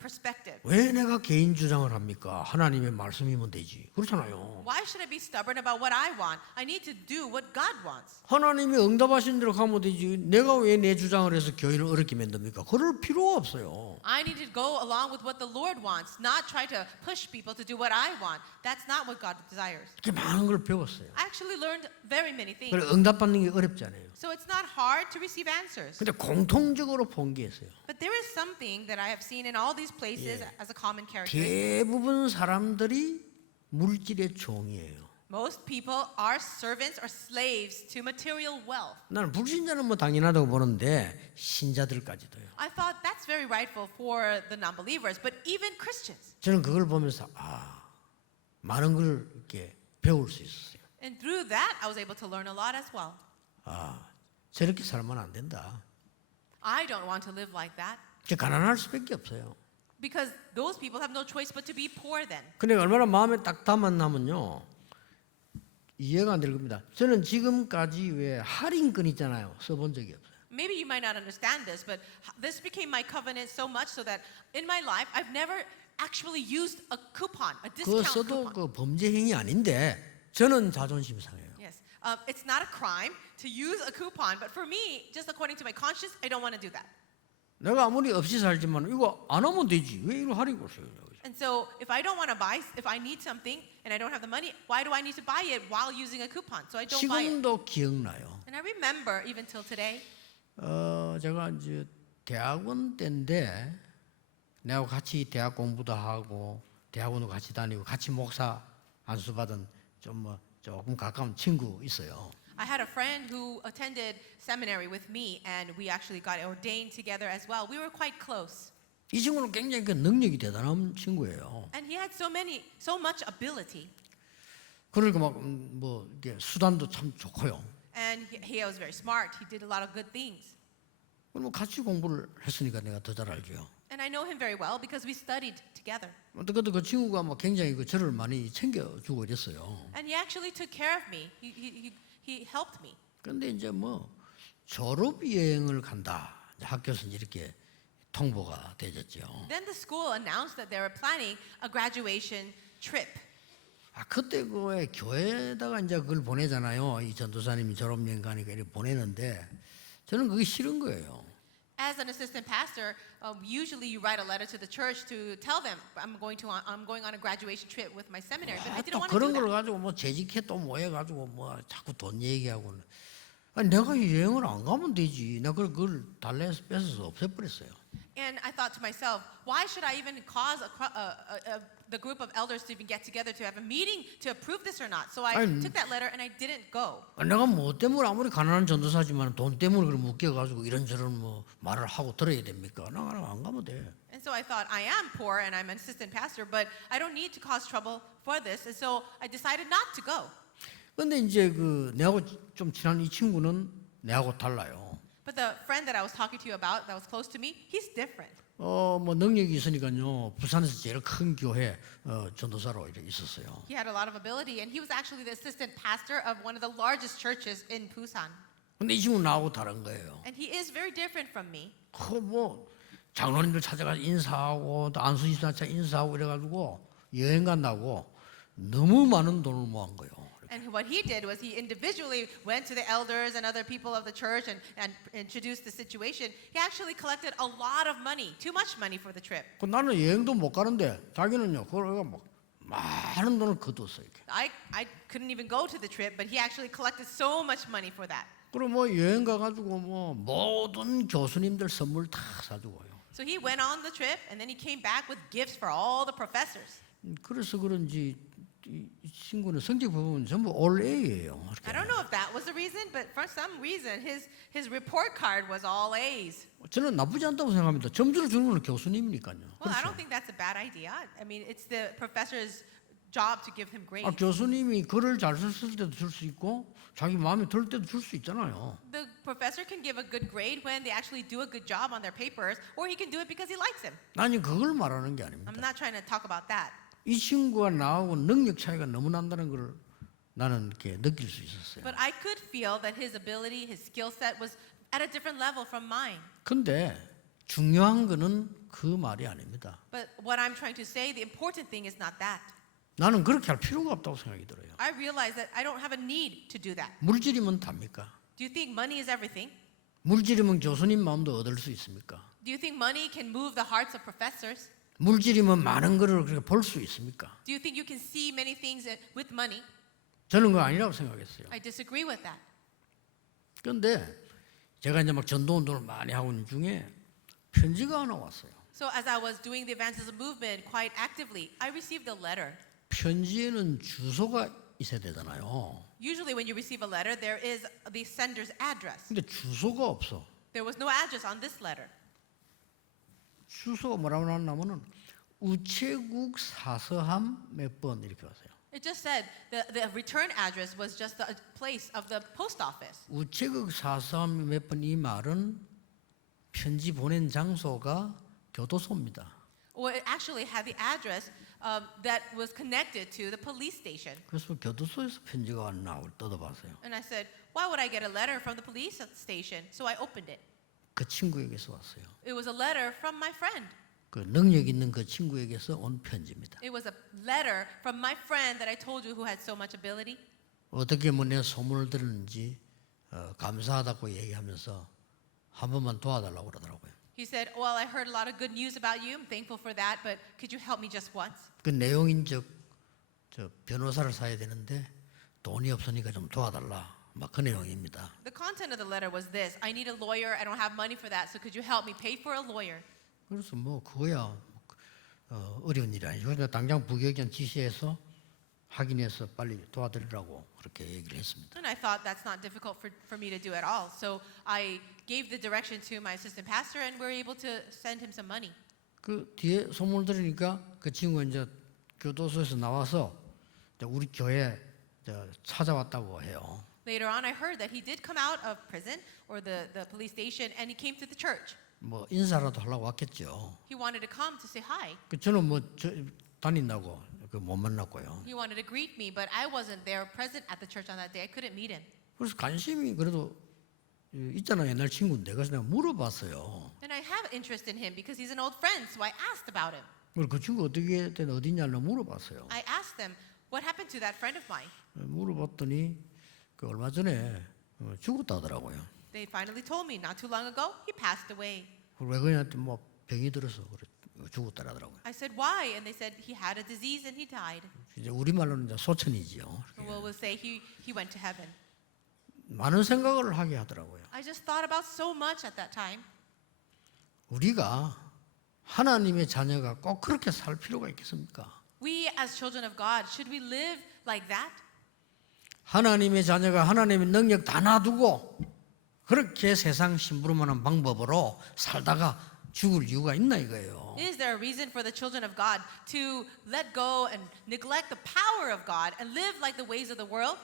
perspective. 왜 내가 개인 주장을 합니까? 하나님의 말씀이면 되지. 그렇잖아요. Why should I be stubborn about what I want? I need to do what God wants. 하나님이 응답하신 대로 가면 되지. 내가 왜 내 주장을 해서 교회를 어렵게 만듭니까? 그럴 필요가 없어요. I need to go along with what the Lord wants, not try to push people to do what I want. That's not what God desires. 이렇게 많은 걸 배웠어요. I actually learned very many things. 그래서 응답받는 게 어렵지 않아요. So it's not hard to receive answers. 근데 공통적으로 본 게 있어요. But there is something that I have seen in all these places as a common characteristic. 대부분 사람들이 물질의 종이에요. Most people are servants or slaves to material wealth. 나는 불신자는 뭐 당연하다고 보는데 신자들까지도요. I thought that's very rightful for the non-believers, but even Christians. 저는 그걸 보면서 많은 걸 이렇게 배울 수 있었어요. And through that, I was able to learn a lot as well. 저렇게 살면 안 된다. I don't want to live like that 가난할 수밖에 없어요. because those people have no choice but to be poor then. 근데 얼마나 마음에 딱 담았냐면요. 이해가 안 될 겁니다. 저는 지금까지 왜 할인권 있잖아요. 써본 적이 없어요. Maybe you might not understand this, but this became my covenant so much so that in my life, I've never actually used a coupon, a 그거 discount 써도 coupon. 그 범죄 행위 아닌데 저는 자존심 상해요. Yes, it's not a crime to use a coupon, but for me, just according to my conscience, I don't want to do that. 내가 아무리 없이 살지만 이거 안 하면 되지. 왜 이거 할인권 써요? And so, if I don't want to buy, if I need something and I don't have the money, why do I need to buy it while using a coupon? So I don't buy it. 지금도 기억나요. And I remember even till today. 제가 이제 대학원 때인데 내가 같이 대학 공부도 하고 대학원도 같이 다니고 같이 목사 안수 받은 조금 가까운 친구 있어요. I had a friend who attended seminary with me, and we actually got ordained together as well. We were quite close. 이 친구는 굉장히 그 능력이 대단한 친구예요. And he had so much ability. 그러니까 이게 수단도 참 좋고요. And he was very smart. He did a lot of good things. 그럼 같이 공부를 했으니까 내가 더 잘 알죠. And I know him very well because we studied together. 그것도 그 친구가 굉장히 저를 많이 챙겨주고 이랬어요. And he actually took care of me. He helped me. 그런데 이제 졸업 여행을 간다. 학교에서 이렇게 통보가 되졌죠. Then the school announced that they were planning a graduation trip. 그때 그 교회에다가 이제 그걸 보내잖아요. 이 전도사님이 졸업여행 가니까 이렇게 보내는데 저는 그게 싫은 거예요. As an assistant pastor, usually you write a letter to the church to tell them I'm going on a graduation trip with my seminary, but I 또 didn't want to 그런 do 걸 that. 가지고 뭐 재직해 또 뭐해 가지고 뭐 자꾸 돈 얘기하고 아니 내가 여행을 안 가면 되지. 내가 그걸 달래서 뺏어서 없애버렸어요. And I thought to myself, why should I even cause the group of elders to even get together to have a meeting to approve this or not? So I 아니, took that letter and I didn't go. 내가 뭐 때문에 아무리 가난한 전도사지만 돈 때문에 그걸 묶여가지고 이런저런 뭐 말을 하고 들어야 됩니까? 나 안 가면 돼. And so I thought, I am poor and I'm an assistant pastor, but I don't need to cause trouble for this. And so I decided not to go. 근데 이제 그 내하고 좀 친한 이 친구는 내하고 달라요. But the friend that I was talking to you about that was close to me, he's different. 뭐 능력이 있으니까요. 부산에서 제일 큰 교회 전도사로 이렇게 있었어요. He had a lot of ability, and he was actually the assistant pastor of one of the largest churches in Busan. 근데 이 친구는 나하고 다른 거예요. And he is very different from me. 뭐 장로님들 찾아가서 인사하고 또 안수집사 찾아 인사하고 이래가지고 여행 간다고 너무 많은 돈을 모은 거예요. And what he did was he individually went to the elders and other people of the church and introduced the situation. He actually collected a lot of money, too much money for the trip. 나는 여행도 못 가는데 자기는요. 그걸 막 많은 돈을 거뒀어요. 이렇게. I couldn't even go to the trip, but he actually collected so much money for that. 그리고 뭐 여행 가가지고 뭐 모든 교수님들 선물 다 사주고요. So he went on the trip, and then he came back with gifts for all the professors. 그래서 그런지 이 친구는 성적 보면 전부 올 A예요. I don't know if that was the reason, but for some reason, his report card was all A's. 저는 나쁘지 않다고 생각합니다. 점수를 주는 건 교수님이니까요. Well, I 그렇죠? don't think that's a bad idea. I mean, it's the professor's job to give him grades. 교수님이 글을 잘 썼을 때도 줄 수 있고 자기 마음에 들 때도 줄 수 있잖아요. The professor can give a good grade when they actually do a good job on their papers, or he can do it because he likes him. 나는 그걸 말하는 게 아닙니다. I'm not trying to talk about that. 이 친구가 나하고 능력 차이가 너무 난다는 걸 나는 이렇게 느낄 수 있었어요. But I could feel that his ability, his skill set was at a different level from mine. 근데 중요한 거는 그 말이 아닙니다. But what I'm trying to say, the important thing is not that. 나는 그렇게 할 필요가 없다고 생각이 들어요. I realize that I don't have a need to do that. 물질이면 답니까? Do you think money is everything? 물질이면 교수님 마음도 얻을 수 있습니까? Do you think money can move the hearts of professors? 물질이면 많은 것을 그렇게 볼 수 있습니까? Do you think you can see many things with money? 저는 그거 아니라고 생각했어요. I disagree with that. 그런데 제가 이제 막 전도 운동을 많이 하고 있는 중에 편지가 하나 왔어요. So as I was doing the evangelism movement quite actively, I received a letter. 편지에는 주소가 있어야 되잖아요. Usually when you receive a letter, there is the sender's address. 근데 주소가 없어. There was no address on this letter. 주소가 뭐라고 나왔냐면은 우체국 사서함 몇 번 이렇게 왔어요. It just said the return address was just the place of the post office. 우체국 사서함 몇 번 이 말은 편지 보낸 장소가 교도소입니다. Or it actually had the address that was connected to the police station. 그래서 교도소에서 편지가 왔나 뜯어봤어요. And I said, why would I get a letter from the police station? So I opened it. 그 친구에게서 왔어요. It was a letter from my friend. 그 능력 있는 그 친구에게서 온 편지입니다. It was a letter from my friend that I told you who had so much ability. 어떻게 뭐 내 소문을 들었는지 감사하다고 얘기하면서 한 번만 도와달라고 그러더라고요. He said, well, I heard a lot of good news about you. I'm thankful for that, but could you help me just once? 그 내용인 저 변호사를 사야 되는데 돈이 없으니까 좀 도와달라. 막 그 내용입니다. The content of the letter was this. I need a lawyer. I don't have money for that, so could you help me pay for a lawyer? 그래서 뭐 그거야 어려운 일이 아니죠. 그래서 당장 부교육장 지시해서 확인해서 빨리 도와드리라고 그렇게 얘기를 했습니다. And I thought that's not difficult for me to do at all. So I gave the direction to my assistant pastor, and we were able to send him some money. 그 뒤에 소문을 들으니까 그 친구가 이제 교도소에서 나와서 이제 우리 교회 찾아왔다고 해요. Later on, I heard that he did come out of prison or the police station, and he came to the church. 뭐 인사라도 하려고 왔겠죠. He wanted to come to say hi. 그 저는 뭐 다닌다고 못 만났고요. He wanted to greet me, but I wasn't there present at the church on that day. I couldn't meet him. 그래서 관심이 그래도 있잖아 옛날 친구인데 그래서 내가 물어봤어요. And I have interest in him because he's an old friend, so I asked about him. 그래서 그 친구 어떻게 된 어디냐고 물어봤어요. I asked them, what happened to that friend of mine? 물어봤더니 그 얼마 전에 죽었다 하더라고요. They finally told me not too long ago, he passed away. 왜 그랬더니 뭐 병이 들어서 죽었다 하더라고요. I said, why? And they said he had a disease and he died. 이제 우리말로는 이제 소천이지요. Well, we'll say he went to heaven. 많은 생각을 하게 하더라고요. I just thought about so much at that time. 우리가 하나님의 자녀가 꼭 그렇게 살 필요가 있겠습니까? We as children of God, should we live like that? 하나님의 자녀가 하나님의 능력 다 놔두고 그렇게 세상 심부름하는 방법으로 살다가 죽을 이유가 있나 이거예요. Is there a reason for the children of God to let go and neglect the power of God and live like the ways of the world?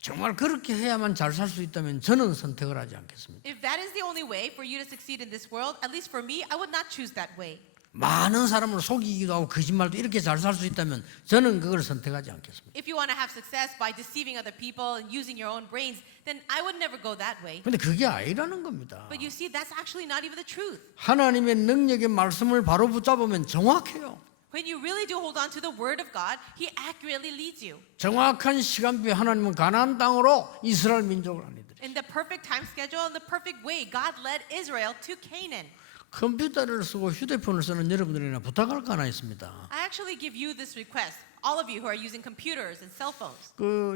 정말 그렇게 해야만 잘 살 수 있다면 저는 선택을 하지 않겠습니다. If that is the only way for you to succeed in this world, at least for me, I would not choose that way. 많은 사람을 속이기도 하고 거짓말도 이렇게 잘 살 수 있다면 저는 그걸 선택하지 않겠습니다. If you want to have success by deceiving other people and using your own brains, then I would never go that way. 근데 그게 아니라는 겁니다. But you see, that's actually not even the truth. 하나님의 능력의 말씀을 바로 붙잡으면 정확해요. When you really do hold on to the word of God, He accurately leads you. 정확한 시간표에 하나님은 가나안 땅으로 이스라엘 민족을 안내드려요. In the perfect time schedule and the perfect way, God led Israel to Canaan. 컴퓨터를 쓰고 휴대폰을 쓰는 여러분들이나 부탁할 거 하나 있습니다. I actually give you this request, all of you who are using computers and cell phones.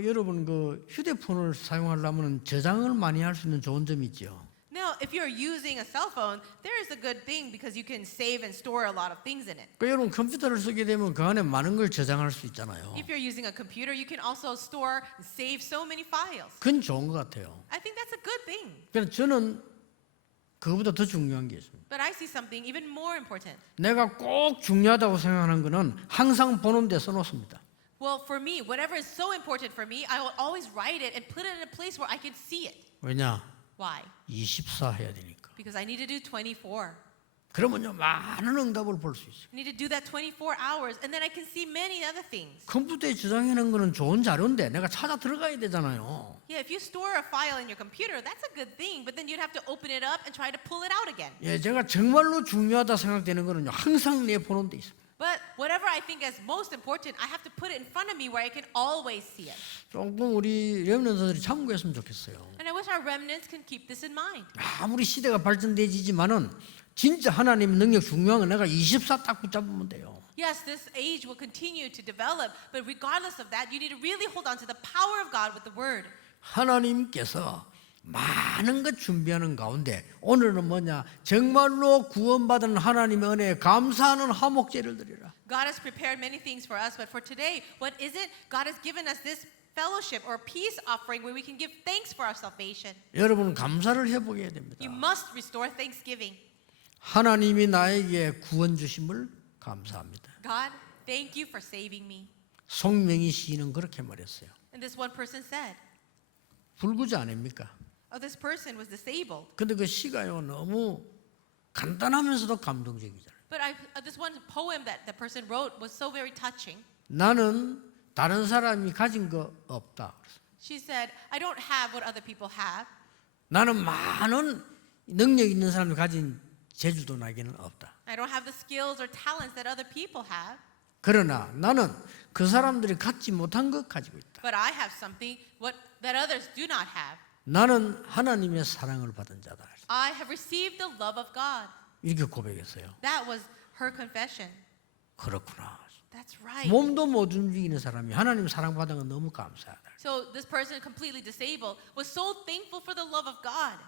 여러분 휴대폰을 사용하려면 저장을 많이 할 수 있는 좋은 점이 있죠. Now, if you're using a cell phone, there is a good thing because you can save and store a lot of things in it. 여러분 컴퓨터를 쓰게 되면 그 안에 많은 걸 저장할 수 있잖아요. If you're using a computer, you can also store and save so many files. 그건 좋은 것 같아요. I think that's a good thing. 그래서 저는 그거보다 더 중요한 게 있습니다. But I see something even more important. 내가 꼭 중요하다고 생각하는 거는 항상 보는 데 써놓습니다. Well, for me, whatever is so important for me, I will always write it and put it in a place where I can see it. 왜냐? Why? 24 해야 되니까. Because I need to do 24. 그러면요 많은 응답을 볼 수 있어요. I need to do that 24 hours, and then I can see many other things. 컴퓨터에 저장해놓은 거는 좋은 자료인데 내가 찾아 들어가야 되잖아요. Yeah, if you store a file in your computer, that's a good thing, but then you'd have to open it up and try to pull it out again. 예, 제가 정말로 중요하다 생각되는 거는요 항상 내 보는 데 있습니다. But whatever I think is most important, I have to put it in front of me where I can always see it. 조금 우리 렘넌트들이 참고했으면 좋겠어요. And I wish our remnants can keep this in mind. 아무리 시대가 발전되지만은 진짜 하나님의 능력 중요한 건 내가 24 딱 붙잡으면 돼요. Yes, this age will continue to develop, but regardless of that, you need to really hold on to the power of God with the word. 하나님께서 많은 것 준비하는 가운데 오늘은 뭐냐? 정말로 구원받은 하나님의 은혜에 감사하는 화목제를 드리라. God has prepared many things for us, but for today, what is it? God has given us this fellowship or peace offering where we can give thanks for our salvation. 여러분 감사를 해보게 됩니다. You must restore thanksgiving. 하나님이 나에게 구원 주심을 감사합니다. God, thank you for saving me. 송명희 시인은 그렇게 말했어요. And this one person said, 불구자 아닙니까? oh, this person was disabled. 근데 그 시가요 너무 간단하면서도 감동적이잖아요. But this one poem that the person wrote was so very touching. 나는 다른 사람이 가진 거 없다. She said, I don't have what other people have. 나는 많은 능력 있는 사람이 가진 재주도 나에게는 없다. I don't have the skills or talents that other people have. 그러나 나는 그 사람들이 갖지 못한 것 가지고 있다. But I have something that others do not have. 나는 하나님의 사랑을 받은 자다. I have received the love of God. 이렇게 고백했어요. That was her confession. 그렇구나. That's right. 몸도 못 움직이는 사람이 하나님 사랑받은 건 너무 감사하다. So this person completely disabled was so thankful for the love of God.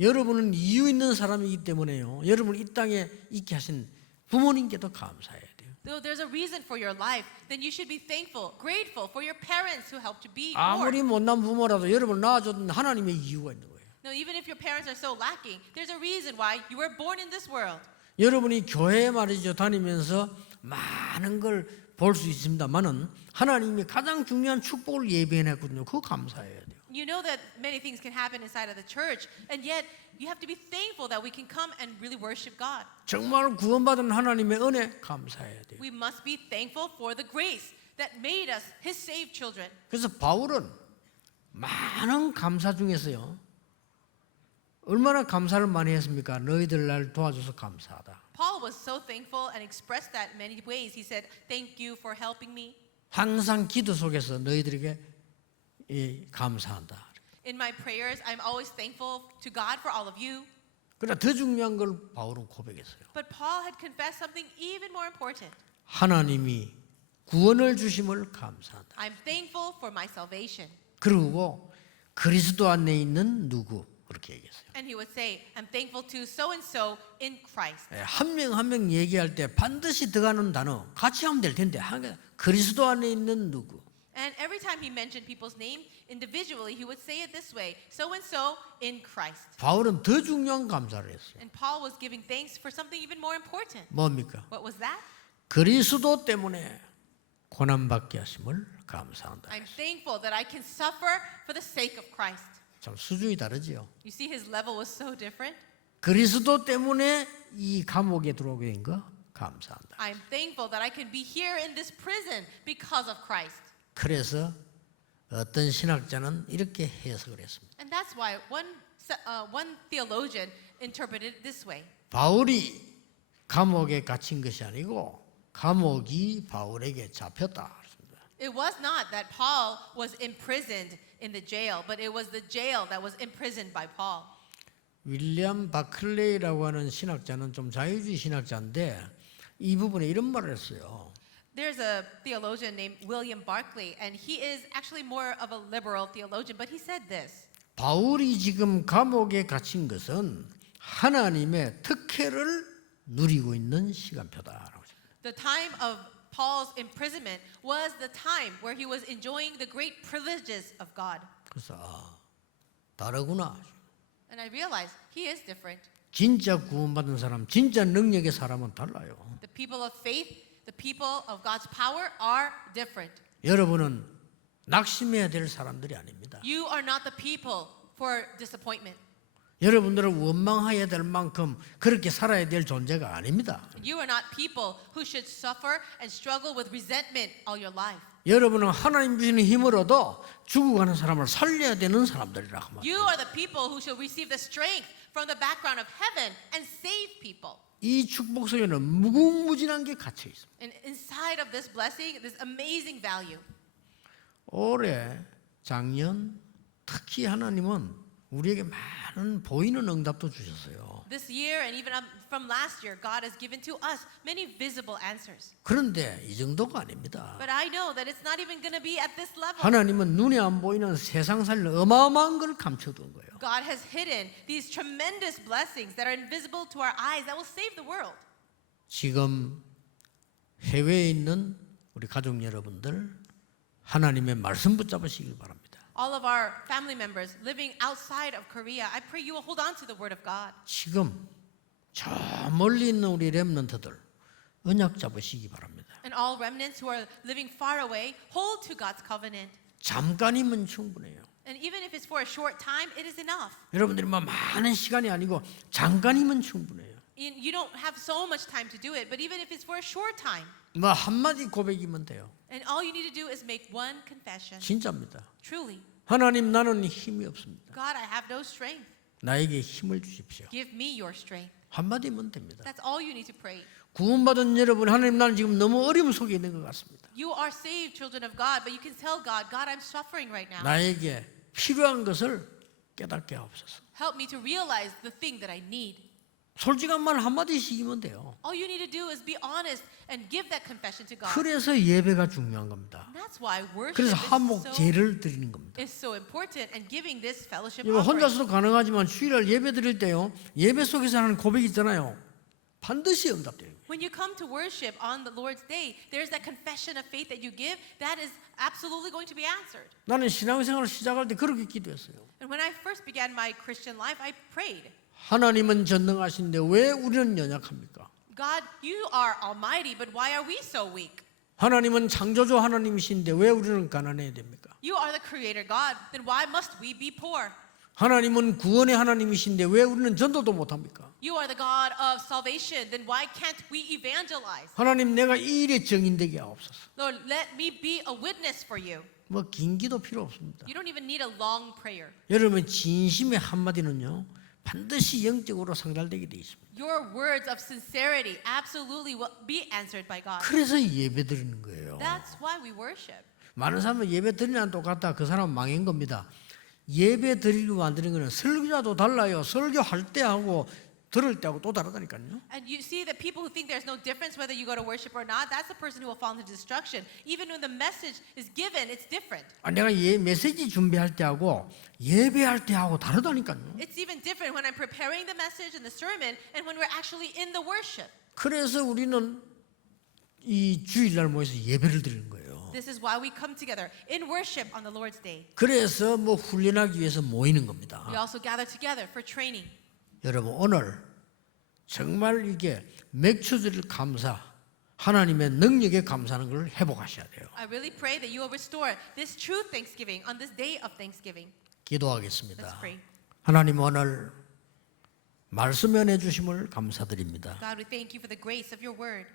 여러분은 이유 있는 사람이기 때문에요. 여러분 이 땅에 있게 하신 부모님께도 감사해야 돼요. Though there's a reason for your life, then you should be thankful, grateful for your parents who helped you be born. 아무리 못난 부모라도 여러분을 낳아줬던 하나님의 이유가 있는 거예요. No, even if your parents are so lacking, there's a reason why you were born in this world. 여러분이 교회에 말이죠 다니면서 많은 걸 볼 수 있습니다만은 하나님이 가장 중요한 축복을 예비해놨거든요. 그거 감사해야 돼요. You know that many things can happen inside of the church, and yet you have to be thankful that we can come and really worship God. 정말 구원받은 하나님의 은혜 감사해야 돼요. We must be thankful for the grace that made us His saved children. 그래서 바울은 많은 감사 중에서요 얼마나 감사를 많이 했습니까? 너희들 날 도와줘서 감사하다. Paul was so thankful and expressed that in many ways. He said, "Thank you for helping me." 항상 기도 속에서 너희들에게 감사한다. In my prayers, I'm always thankful to God for all of you. 그러나 더 중요한 걸 바울은 고백했어요. But Paul had confessed something even more important. 하나님이 구원을 주심을 감사한다. I'm thankful for my salvation. 그리고 그리스도 안에 있는 누구 그렇게 얘기했어요. And he would say, I'm thankful to so and so in Christ. 한 명 한 명 얘기할 때 반드시 들어가는 단어 같이 하면 될 텐데 그리스도 안에 있는 누구. And every time he mentioned people's name individually, he would say it this way, so and so in Christ. 바울은 더 중요한 감사를 했어요. And Paul was giving thanks for something even more important. 뭡니까? What was that? 그리스도 때문에 고난받게 하심을 감사한다. I'm thankful that I can suffer for the sake of Christ. 참 수준이 다르지요. You see, his level was so different. 그리스도 때문에 이 감옥에 들어오게 된 거 감사한다. I'm thankful that I can be here in this prison because of Christ. 그래서 어떤 신학자는 이렇게 해석을 했습니다. And that's why one theologian interpreted it this way. 바울이 감옥에 갇힌 것이 아니고 감옥이 바울에게 잡혔다. It was not that Paul was imprisoned in the jail, but it was the jail that was imprisoned by Paul. 윌리엄 바클레이라고 하는 신학자는 좀 자유주의 신학자인데 이 부분에 이런 말을 했어요. There's a theologian named William Barclay, and he is actually more of a liberal theologian, but he said this. 바울이 지금 감옥에 갇힌 것은 하나님의 특혜를 누리고 있는 시간표다라고 했습니다. The time of Paul's imprisonment was the time where he was enjoying the great privileges of God. 그래서 다르구나. And I realized he is different. 진짜 구원받은 사람, 진짜 능력의 사람은 달라요. The people of faith, the people of God's power are different. 여러분은 낙심해야 될 사람들이 아닙니다. You are not the people for disappointment. 여러분들은 원망해야 될 만큼 그렇게 살아야 될 존재가 아닙니다. You are not people who should suffer and struggle with resentment all your life. 여러분은 하나님 주시는 힘을 얻어 죽어가는 사람을 살려야 되는 사람들이라고 말합니다. You are the people who should receive the strength from the background of heaven and save people. 이 축복 속에는 무궁무진한 게 갇혀 있습니다. And inside of this blessing, this amazing value. 올해 작년 특히 하나님은 우리에게 많은 보이는 응답도 주셨어요. This year and even from last year, God has given to us many visible answers. 그런데 이 정도가 아닙니다. But I know that it's not even going to be at this level. 하나님은 눈에 안 보이는 세상 살릴 어마어마한 걸 감춰둔 거예요. God has hidden these tremendous blessings that are invisible to our eyes that will save the world. 지금 해외에 있는 우리 가족 여러분들 하나님의 말씀 붙잡으시길 바랍니다. All of our family members living outside of Korea, I pray you will hold on to the word of God. 지금 저 멀리 있는 우리 렘넌트들 언약 잡으시기 바랍니다. And all remnants who are living far away, hold to God's covenant. 잠깐이면 충분해요. And even if it's for a short time, it is enough. 여러분들이 뭐 많은 시간이 아니고 잠깐이면 충분해요. You don't have so much time to do it, but even if it's for a short time, 뭐 한마디 고백이면 돼요. and all you need to do is make one confession. 진짜입니다. Truly, 하나님 나는 힘이 없습니다. God, I have no strength. 나에게 힘을 주십시오. Give me your strength. 한마디면 됩니다. That's all you need to pray. 구원받은 여러분 하나님 나는 지금 너무 어려움 속에 있는 것 같습니다. You are saved children of God, but you can tell God, God, I'm suffering right now. 나에게 필요한 것을 깨닫게 하옵소서. Help me to realize the thing that I need. 솔직한 말 한마디씩이면 돼요. All you need to do is be honest and give that confession to God. 그래서 예배가 중요한 겁니다. And that's why worship 그래서 한목 is 제를 드리는 겁니다. so important and giving this fellowship 이거 offering. 혼자서도 가능하지만 주일날 예배 드릴 때요. 예배 속에서 하는 고백이 있잖아요. 반드시 응답돼요. When you come to worship on the Lord's day, there's that confession of faith that you give that is absolutely going to be answered. 나는 신앙생활을 시작할 때 그렇게 기도했어요. And when I first began my Christian life, I prayed, 하나님은 전능하신데 왜 우리는 연약합니까? God, you are almighty, but why are we so weak? 하나님은 창조주 하나님이신데 왜 우리는 가난해야 됩니까? You are the creator God, then why must we be poor? 하나님은 구원의 하나님이신데 왜 우리는 전도도 못합니까? You are the God of salvation, then why can't we evangelize? 하나님 내가 이 일에 증인되게 하옵소서. Lord, let me be a witness for you. 뭐 긴 기도 필요 없습니다. You don't even need a long prayer. 여러분 진심의 한마디는요 반드시 영적으로 상달되게 돼 있습니다. Your words of sincerity absolutely will be answered by God. 그래서 예배 드리는 거예요. That's why we worship. 많은 사람은 예배 드리는 똑같다. 그 사람은 망한 겁니다. 예배 드리고 만드는 거는 설교자도 달라요. 설교할 때하고 들을 때하고 또 다르다니까요. And you see that people who think there's no difference whether you go to worship or not, that's the person who will fall into destruction. Even when the message is given, it's different. 내가 메시지 준비할 때하고 예배할 때하고 다르다니까요. It's even different when I'm preparing the message and the sermon and when we're actually in the worship. 그래서 우리는 이 주일날 모여서 예배를 드리는 거예요. This is why we come together in worship on the Lord's Day. 그래서 뭐 훈련하기 위해서 모이는 겁니다. We also gather together for training. 여러분 오늘 정말 이게 맥주들 감사, 하나님의 능력에 감사하는 걸 회복하셔야 돼요. I really pray that you will restore this true Thanksgiving on this day of Thanksgiving. 기도하겠습니다. Let's pray. 하나님 오늘 말씀 연해 주심을 감사드립니다. God, we thank you for the grace of your word.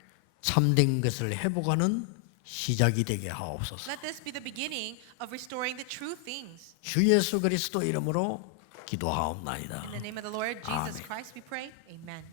참된 것을 회복하는 시작이 되게 하옵소서. Let this be the beginning of restoring the true things. 주 예수 그리스도 이름으로 기도하옵나이다. In the name of the Lord Jesus Amen. Christ we pray. Amen.